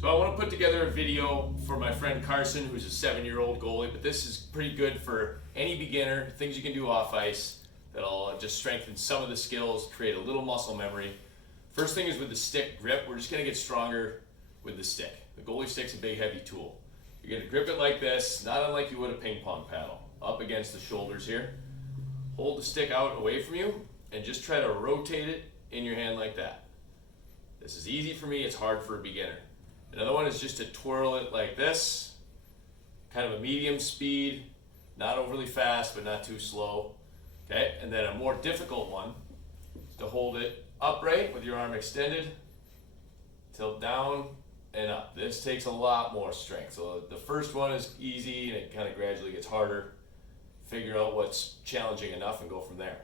So I want to put together a video for my friend Carson, who's a 7-year-old goalie, but this is pretty good for any beginner, things you can do off ice that'll just strengthen some of the skills, create a little muscle memory. First thing is with the stick grip, we're just going to get stronger with the stick. The goalie stick's a big heavy tool. You're going to grip it like this, not unlike you would a ping pong paddle, up against the shoulders here. Hold the stick out away from you and just try to rotate it in your hand like that. This is easy for me, it's hard for a beginner. Another one is just to twirl it like this, kind of a medium speed, not overly fast but not too slow. Okay, and then a more difficult one is to hold it upright with your arm extended, tilt down and up. This takes a lot more strength. So the first one is easy and it kind of gradually gets harder. Figure out what's challenging enough and go from there.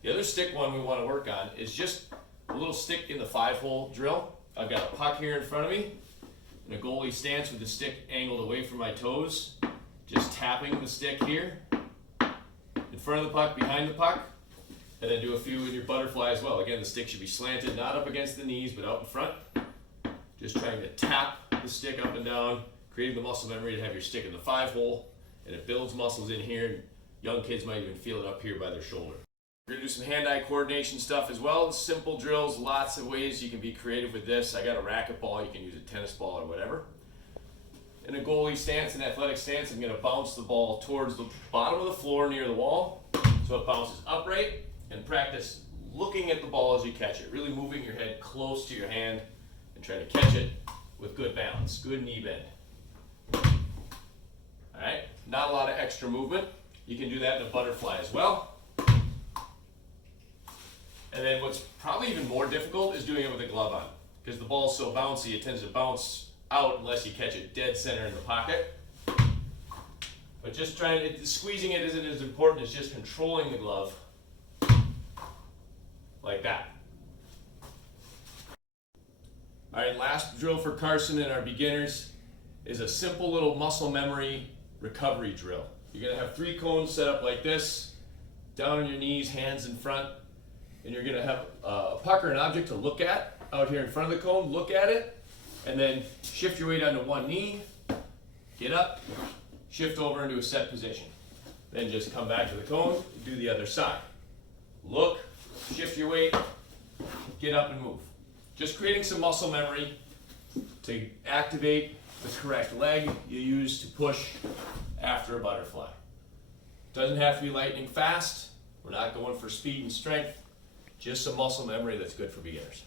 The other stick one we want to work on is just a little stick in the 5-hole drill. I've got a puck here in front of me. In a goalie stance with the stick angled away from my toes, just tapping the stick here, in front of the puck, behind the puck, and then do a few with your butterfly as well. Again, the stick should be slanted, not up against the knees, but out in front. Just trying to tap the stick up and down, creating the muscle memory to have your stick in the 5-hole, and it builds muscles in here, and young kids might even feel it up here by their shoulder. We're gonna do some hand-eye coordination stuff as well. Simple drills, lots of ways you can be creative with this. I got a racquetball, you can use a tennis ball or whatever. In a goalie stance, an athletic stance, I'm gonna bounce the ball towards the bottom of the floor near the wall so it bounces upright, and practice looking at the ball as you catch it, really moving your head close to your hand and trying to catch it with good balance, good knee bend. All right, not a lot of extra movement. You can do that in a butterfly as well. And then what's probably even more difficult is doing it with a glove on. Because the ball's so bouncy, it tends to bounce out unless you catch it dead center in the pocket. But just squeezing it isn't as important as just controlling the glove like that. All right, last drill for Carson and our beginners is a simple little muscle memory recovery drill. You're gonna have 3 cones set up like this, down on your knees, hands in front. And you're going to have a puck or an object to look at out here in front of the cone, look at it, and then shift your weight onto one knee, get up, shift over into a set position. Then just come back to the cone, do the other side. Look, shift your weight, get up and move. Just creating some muscle memory to activate the correct leg you use to push after a butterfly. Doesn't have to be lightning fast. We're not going for speed and strength. Just some muscle memory that's good for beginners.